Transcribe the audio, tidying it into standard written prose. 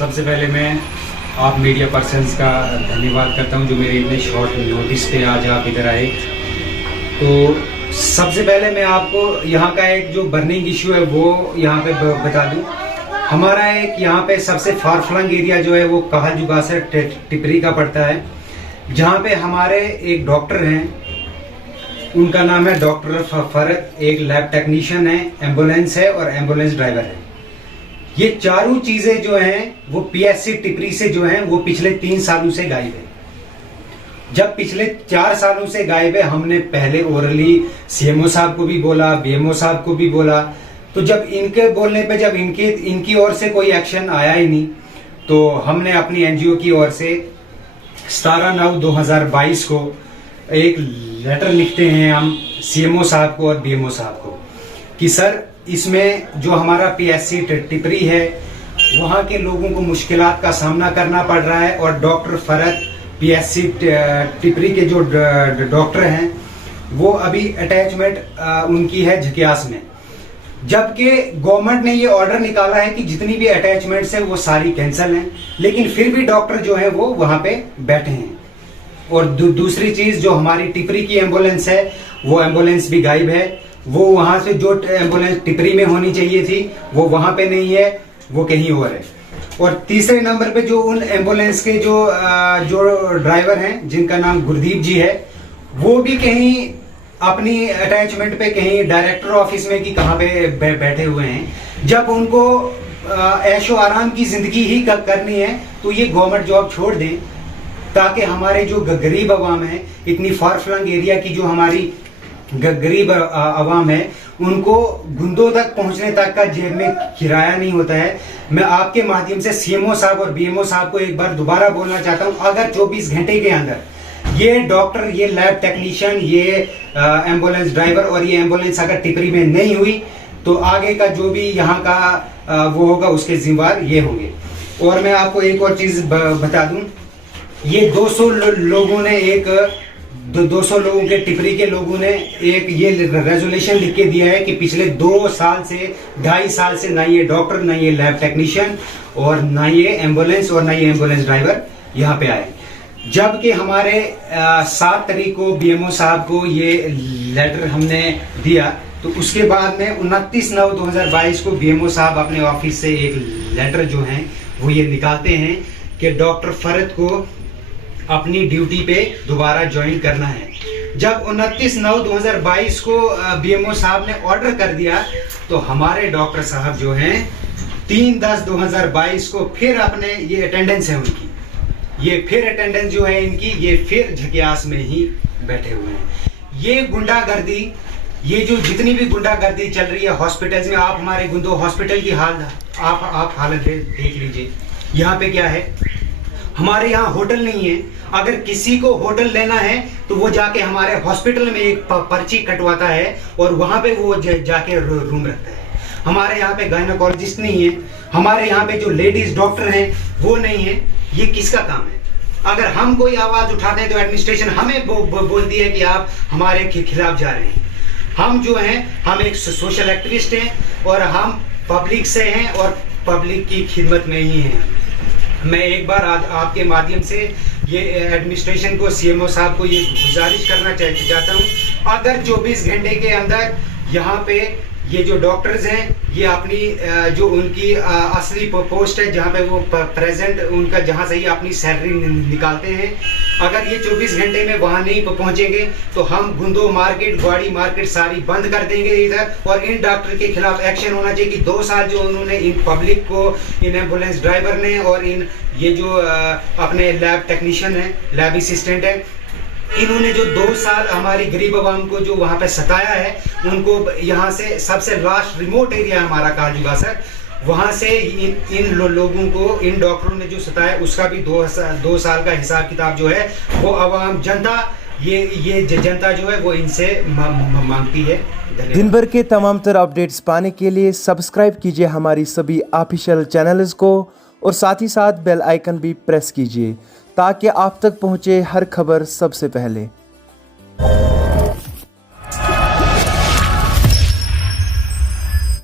सबसे पहले मैं आप मीडिया पर्सन्स का धन्यवाद करता हूं जो मेरे इतने शॉर्ट नोटिस पे आज आप इधर आए। तो सबसे पहले मैं आपको यहाँ का एक जो बर्निंग इशू है वो यहाँ पे बता दूं। हमारा एक यहाँ पे सबसे फार फ्लंग एरिया जो है वो काहल जुगासर टिपरी का पड़ता है, जहाँ पे हमारे एक डॉक्टर हैं, उनका नाम है डॉक्टर फरत, एक लैब टेक्नीशियन है, एम्बुलेंस है और एम्बुलेंस ड्राइवर है। ये चारों चीजें जो हैं वो पीएससी टिपरी से जो हैं वो पिछले 3 सालों से गायब है। जब पिछले 4 सालों से गायब है, हमने पहले ओरली सीएमओ साहब को भी बोला, बीएमओ साहब को भी बोला, तो जब इनके बोलने पे जब इनकी ओर से कोई एक्शन आया ही नहीं, तो हमने अपनी एनजीओ की ओर से 17/9/2022 को एक लेटर लिखते हैं हम सीएमओ साहब को और बीएमओ साहब को कि सर इसमें जो हमारा पीएससी टिपरी है वहाँ के लोगों को मुश्किलात का सामना करना पड़ रहा है और डॉक्टर फरत पीएससी टिपरी के जो डॉक्टर हैं वो अभी अटैचमेंट उनकी है झकियास में, जबकि गवर्नमेंट ने ये ऑर्डर निकाला है कि जितनी भी अटैचमेंट्स है वो सारी कैंसिल हैं, लेकिन फिर भी डॉक्टर जो है वो वहाँ पे बैठे हैं। और दूसरी चीज, जो हमारी टिपरी की एम्बुलेंस है वो एम्बुलेंस भी गायब है। वो वहां से जो एम्बुलेंस टिपरी में होनी चाहिए थी वो वहां पे नहीं है, वो कहीं और है। और तीसरे नंबर पे जो उन एम्बुलेंस के जो ड्राइवर हैं जिनका नाम गुरदीप जी है, वो भी कहीं अपनी अटैचमेंट पे कहीं डायरेक्टर ऑफिस में कि कहाँ पे बैठे हुए हैं। जब उनको ऐशो आराम की जिंदगी ही करनी है तो ये गवर्नमेंट जॉब छोड़ दें, ताकि हमारे जो गरीब अवाम है, इतनी फार फ्लंग एरिया की जो हमारी गरीब अवाम है, उनको गुंदों तक पहुंचने तक का जेब में किराया नहीं होता है। मैं आपके माध्यम से सीएमओ साहब और बीएमओ साहब को एक बार दोबारा बोलना चाहता हूं, अगर 24 घंटे के अंदर ये डॉक्टर, ये लैब टेक्नीशियन, ये एम्बुलेंस ड्राइवर और ये एम्बुलेंस अगर टिपरी में नहीं हुई तो आगे का जो भी यहाँ का वो होगा उसके जिम्मेदार ये होंगे। और मैं आपको एक और चीज बता दूं, ये 200 लोगों ने 200 लोगों के टिपरी के लोगों ने एक ये रेजोल्यूशन लिख के दिया है कि पिछले 2 साल से 2.5 साल से ना ये डॉक्टर, ना ये लैब टेक्नीशियन और ना ये एम्बुलेंस और ना ये एम्बुलेंस ड्राइवर यहाँ पे आए। जबकि हमारे 7 तारीख को बीएमओ साहब को ये लेटर हमने दिया, तो उसके बाद में 29/9/2022 को बीएमओ साहब अपने ऑफिस से एक लेटर जो है वो ये निकालते हैं कि डॉक्टर फरत को अपनी ड्यूटी पे दोबारा ज्वाइन करना है। जब 29/9/2022 को बीएमओ साहब ने ऑर्डर कर दिया, तो हमारे डॉक्टर साहब जो हैं 3/10/2022 को फिर अपने ये अटेंडेंस है उनकी, ये फिर अटेंडेंस जो है इनकी, ये फिर झकियास में ही बैठे हुए हैं। ये गुंडागर्दी, ये जो जितनी भी गुंडागर्दी चल रही है हॉस्पिटल्स में, आप हमारे गुंदो हॉस्पिटल की आप हालत देख लीजिए। यहाँ पे क्या है, हमारे यहाँ होटल नहीं है। अगर किसी को होटल लेना है तो वो जाके हमारे हॉस्पिटल में एक पर्ची कटवाता है और वहां पे वो जाके रूम रखता है। हमारे यहाँ पे गायनोकोलॉजिस्ट नहीं है, हमारे यहाँ पे जो लेडीज डॉक्टर हैं वो नहीं है। ये किसका काम है? अगर हम कोई आवाज उठाते हैं तो एडमिनिस्ट्रेशन हमें बोलती है कि आप हमारे खिलाफ जा रहे हैं। हम जो हैं, हम एक सोशल एक्टिविस्ट हैं और हम पब्लिक से हैं और पब्लिक की खिदमत में ही हैं। मैं एक बार आज आपके माध्यम से ये एडमिनिस्ट्रेशन को, सीएमओ साहब को ये गुजारिश करना चाहता हूँ, अगर 24 घंटे के अंदर यहाँ पे ये जो डॉक्टर्स हैं ये अपनी जो उनकी असली पोस्ट है जहाँ पे वो प्रेजेंट उनका जहाँ से ही अपनी सैलरी निकालते हैं, अगर ये 24 घंटे में वहाँ नहीं पहुँचेंगे तो हम गुंदो मार्केट, ग्वाड़ी मार्केट सारी बंद कर देंगे इधर। और इन डॉक्टर के खिलाफ एक्शन होना चाहिए कि 2 साल जो उन्होंने इन पब्लिक को, इन एम्बुलेंस ड्राइवर ने और इन ये जो अपने लैब टेक्नीशियन है, लैब असिस्टेंट है, इन्होंने जो 2 साल हमारी गरीब आवाम को जो वहाँ पे सताया है, उनको यहाँ से सबसे लास्ट रिमोट एरिया हमारा काहल जुगासर, वहाँ से इन लोगों को, इन डॉक्टरों ने जो सताया उसका भी 2 साल का हिसाब किताब जो है वो आवाम, जनता, ये जनता जो है वो इनसे मांगती है। दिन भर के तमाम तर अपडेट्स पाने के लिए सब्सक्राइब कीजिए हमारी सभी ऑफिशियल चैनल्स को और साथ ही साथ बेल आइकन भी प्रेस कीजिए ताकि आप तक पहुंचे हर खबर सबसे पहले।